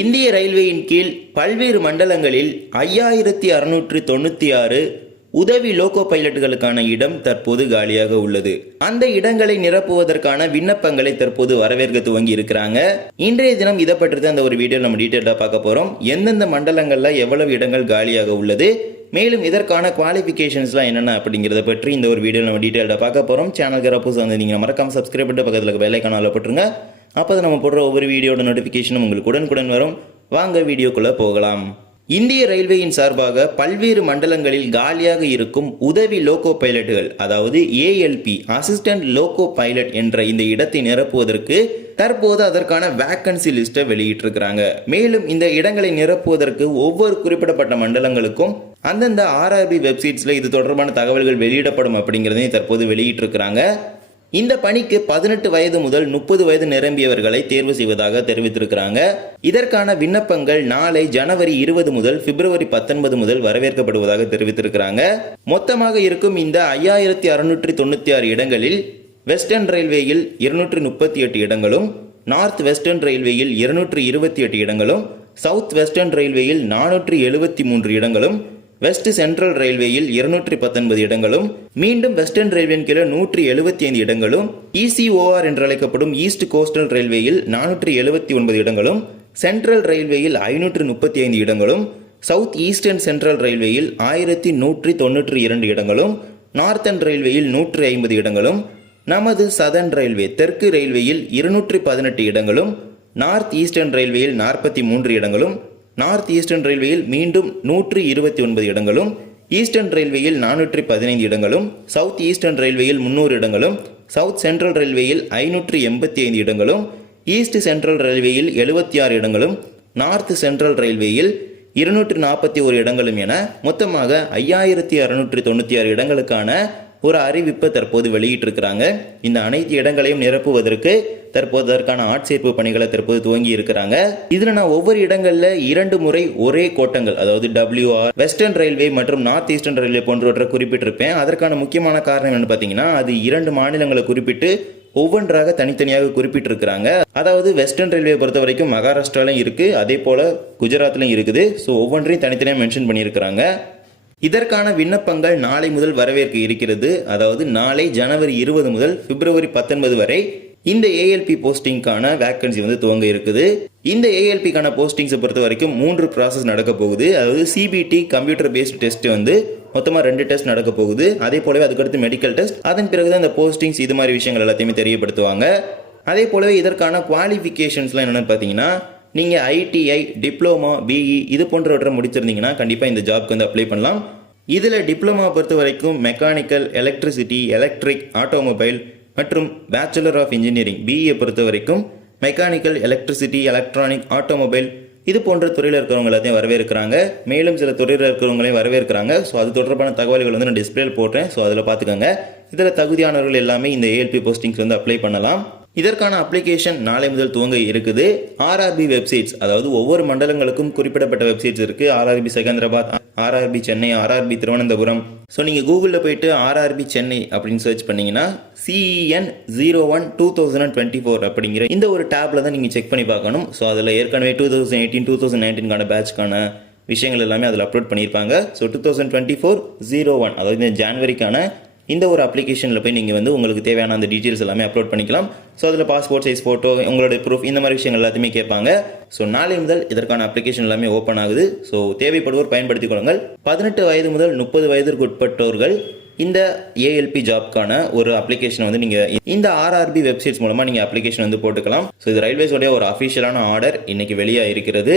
இந்திய ரயில்வேயின் கீழ் பல்வேறு மண்டலங்களில் ஐயாயிரத்தி அறுநூற்றி தொண்ணூற்றி ஆறு உதவி லோகோ பைலட்டுகளுக்கான இடம் தற்போது காலியாக உள்ளது. அந்த இடங்களை நிரப்புவதற்கான விண்ணப்பங்களை தற்போது வரவேற்க துவங்கி இருக்கிறாங்க. இன்றைய தினம் இதை பற்றி தான் அந்த ஒரு வீடியோ நம்ம டீட்டெயிலாக பார்க்க போகிறோம் எந்தெந்த மண்டலங்களில் எவ்வளவு இடங்கள் காலியாக உள்ளது? மேலும் இதற்கான குவாலிஃபிகேஷன்ஸ்லாம் என்னென்ன அப்படிங்கிறத பற்றி இந்த ஒரு வீடியோ நம்ம டீட்டெயிலாக பார்க்க போகிறோம் சேனல் புதுசு வந்து நீங்கள் மறக்காம சப்ஸ்கிரைப் பண்ணிட்டு பக்கத்தில் வேலை காணால போட்டுருங்க. அப்போ நம்ம போடுற ஒவ்வொரு வீடியோட நோட்டிஃபிகேஷனும் உங்களுக்கு உடனுக்குடன் வரும். வாங்க வீடியோக்குள்ளே போகலாம். இந்திய ரயில்வேயின் சார்பாக பல்வேறு மண்டலங்களில் காலியாக இருக்கும் உதவி லோகோ பைலட்டுகள் அதாவது ஏஎல்பி அசிஸ்டன்ட் லோகோ பைலட் என்ற இந்த இடத்தை நிரப்புவதற்கு தற்போது அதற்கான வேக்கன்சி லிஸ்ட்டை வெளியிட்டிருக்கிறாங்க. மேலும் இந்த இடங்களை நிரப்புவதற்கு ஒவ்வொரு குறிப்பிடப்பட்ட மண்டலங்களுக்கும் அந்தந்த ஆர்ஆர்பி வெப்சைட்ஸில் இது தொடர்பான தகவல்கள் வெளியிடப்படும் அப்படிங்கிறதையும் தற்போது வெளியிட்டிருக்கிறாங்க. இந்த பணிக்கு பதினெட்டு வயது முதல் முப்பது வயது நிரம்பியவர்களை தேர்வு செய்வதாக தெரிவித்திருக்கிறாங்க. இதற்கான விண்ணப்பங்கள் நாளை ஜனவரி இருபது முதல் பிப்ரவரி பத்தொன்பது முதல் வரவேற்கப்படுவதாக தெரிவித்திருக்கிறாங்க. மொத்தமாக இருக்கும் இந்த ஐயாயிரத்தி அறுநூற்றி தொண்ணூற்றி ஆறு இடங்களில் வெஸ்டர்ன் ரயில்வேயில் இருநூற்றி முப்பத்தி எட்டு இடங்களும் நார்த் வெஸ்டர்ன் ரயில்வேயில் இருநூற்றி இருபத்தி எட்டு இடங்களும் சவுத் வெஸ்டர்ன் ரயில்வேயில் நானூற்றி எழுபத்தி மூன்று இடங்களும் வெஸ்ட் சென்ட்ரல் ரயில்வேயில் இருநூற்றி பத்தொன்பது இடங்களும் மீண்டும் வெஸ்டர்ன் ரயில்வேயின் கீழே நூற்றி எழுபத்தி ஐந்து இடங்களும் இசிஓஆர் என்று அழைக்கப்படும் ஈஸ்ட் கோஸ்டல் ரயில்வேயில் நானூற்றி எழுபத்தி ஒன்பது இடங்களும் சென்ட்ரல் ரயில்வேயில் ஐநூற்று முப்பத்தி ஐந்து இடங்களும் சவுத் ஈஸ்டர்ன் சென்ட்ரல் ரயில்வேயில் ஆயிரத்தி நூற்றி தொன்னூற்றி இரண்டு இடங்களும் நார்த்தன் ரயில்வேயில் நூற்றி ஐம்பது இடங்களும் நமது சதர்ன் ரயில்வே தெற்கு ரயில்வேயில் இருநூற்றி பதினெட்டு இடங்களும் நார்த் ஈஸ்டர்ன் ரயில்வேயில் நாற்பத்தி மூன்று இடங்களும் நார்த் ஈஸ்டர்ன் ரயில்வேயில் மீண்டும் நூற்றி இருபத்தி ஒன்பது இடங்களும் ஈஸ்டர்ன் ரயில்வேயில் நானூற்றி பதினைந்து இடங்களும் சவுத் ஈஸ்டர்ன் ரயில்வேயில் முன்னூறு இடங்களும் சவுத் சென்ட்ரல் ரயில்வேயில் ஐநூற்றி எண்பத்தி ஐந்து இடங்களும் ஈஸ்ட் சென்ட்ரல் ரயில்வேயில் எழுபத்தி ஆறு இடங்களும் நார்த் சென்ட்ரல் ரயில்வேயில் இருநூற்றி நாற்பத்தி ஒரு இடங்களும் என மொத்தமாக ஐயாயிரத்தி அறுநூற்றி தொண்ணூற்றி ஆறு இடங்களுக்கான ஒரு அறிவிப்பை தற்போது வெளியிட்டிருக்கிறாங்க. இந்த அனைத்து இடங்களையும் நிரப்புவதற்கு தற்போது அதற்கான ஆட்சேர்ப்பு பணிகளை தற்போது துவங்கி இருக்கிறாங்க இதுல நான் ஒவ்வொரு இடங்கள்ல இரண்டு முறை ஒரே கோட்டங்கள் அதாவது டபிள்யூஆர் வெஸ்டர்ன் ரயில்வே மற்றும் நார்த் ஈஸ்டர்ன் ரயில்வே போன்றவற்றை குறிப்பிட்டிருப்பேன். அதற்கான முக்கியமான காரணம் என்னன்னு பார்த்தீங்கன்னா அது இரண்டு மாநிலங்களை குறிப்பிட்டு ஒவ்வொன்றாக தனித்தனியாக குறிப்பிட்டிருக்கிறாங்க. அதாவது வெஸ்டர்ன் ரயில்வே பொறுத்த வரைக்கும் மகாராஷ்டிராலையும் இருக்கு அதே போல குஜராத்லையும் இருக்குது. ஸோ ஒவ்வொன்றையும் தனித்தனியாக மென்ஷன் பண்ணியிருக்கிறாங்க. இதற்கான விண்ணப்பங்கள் நாளை முதல் வரவேற்க இருக்கிறது. அதாவது நாளை ஜனவரி இருபது முதல் பிப்ரவரி பத்தொன்பது வரை இந்த ஏஎல்பி போஸ்டிங்கான வேக்கன்சி வந்து துவங்க இருக்குது. இந்த ஏஎல்பிக்கான போஸ்டிங்ஸை பொறுத்த வரைக்கும் மூன்று ப்ராசஸ் நடக்க போகுது. அதாவது சிபிடி கம்ப்யூட்டர் பேஸ்ட் டெஸ்ட் வந்து மொத்தமாக ரெண்டு டெஸ்ட் நடக்க போகுது. அதே போலவே அதுக்கடுத்து மெடிக்கல் டெஸ்ட் அதன் பிறகு தான் இந்த போஸ்டிங்ஸ் இது மாதிரி விஷயங்கள் எல்லாத்தையுமே தெரியப்படுத்துவாங்க. அதே போலவே இதற்கான குவாலிஃபிகேஷன்ஸ்லாம் என்னென்னு பார்த்தீங்கன்னா நீங்கள் ஐடிஐ டிப்ளமோ பிஇ இது போன்றவற்றை முடிச்சிருந்தீங்கன்னா கண்டிப்பாக இந்த ஜாப்க்கு வந்து அப்ளை பண்ணலாம். இதில் டிப்ளமா பொறுத்த வரைக்கும் மெக்கானிக்கல் எலக்ட்ரிசிட்டி எலக்ட்ரிக் ஆட்டோமொபைல் மற்றும் பேச்சுலர் ஆஃப் இன்ஜினியரிங் பிஇயை பொறுத்த வரைக்கும் மெக்கானிக்கல் எலக்ட்ரிசிட்டி எலக்ட்ரானிக் ஆட்டோமொபைல் இது போன்ற துறையில் இருக்கிறவங்க எல்லாத்தையும் வரவேற்கிறாங்க. மேலும் சில துறையில் இருக்கிறவங்களையும் வரவேற்கிறாங்க. ஸோ அது தொடர்பான தகவல்கள் வந்து நான் டிஸ்பிளேல் போடுறேன். ஸோ அதில் பார்த்துக்கோங்க. இதில் தகுதியானவர்கள் எல்லாமே இந்த ஏஎல்பி போஸ்டிங்ஸ் வந்து அப்ளை பண்ணலாம். இதற்கான அப்ளிகேஷன் நாளை முதல் துவங்க இருக்குது. ஆர்ஆர்பி வெப்சைட்ஸ் அதாவது ஒவ்வொரு மண்டலங்களுக்கும் குறிப்பிடப்பட்ட வெப்சைட்ஸ் இருக்கு. RRB Secunderabad RRB Chennai RRB Thiruvananthapuram so நீங்கள் கூகுளில் போயிட்டு ஆர்ஆர்பி சென்னை அப்படின்னு சர்ச் பண்ணீங்கன்னா CEN zero one two thousand twenty four அப்படிங்கிற இந்த ஒரு டேப்பில் தான் நீங்கள் செக் பண்ணி பார்க்கணும். ஸோ அதில் ஏற்கனவே two thousand eighteen two thousand நைன்டீன்கான பேட்ச்க்கான விஷயங்கள் எல்லாமே அதில் அப்லோட் பண்ணியிருப்பாங்க. So two thousand twenty four zero one அதாவது இந்த ஜான்வரிக்கான இந்த ஒரு அப்ளிகேஷனில் போய் நீங்கள் வந்து உங்களுக்கு தேவையான அந்த டீட்டெயில்ஸ் எல்லாமே அப்லோட் பண்ணிக்கலாம். ஸோ அதில் பாஸ்போர்ட் சைஸ் ஃபோட்டோ உங்களோட ப்ரூஃப் இந்த மாதிரி விஷயங்கள் எல்லாத்தையுமே கேட்பாங்க. ஸோ நாளை முதல் இதற்கான அப்ளிகேஷன் எல்லாமே ஓப்பன் ஆகுது. ஸோ தேவைப்படுவோர் பயன்படுத்திக் கொள்ளுங்கள். பதினெட்டு வயது முதல் முப்பது வயதிற்கு உட்பட்டோர்கள் இந்த ஏஎல்பி ஜாப்க்கான ஒரு அப்ளிகேஷன் வந்து நீங்கள் இந்த ஆர்ஆர்பி வெப்சைட்ஸ் மூலமாக நீங்கள் அப்ளிகேஷன் வந்து போட்டுக்கலாம். ஸோ இது ரயில்வேஸோடைய ஒரு அஃபிஷியலான ஆர்டர் இன்னைக்கு வெளியாக இருக்கிறது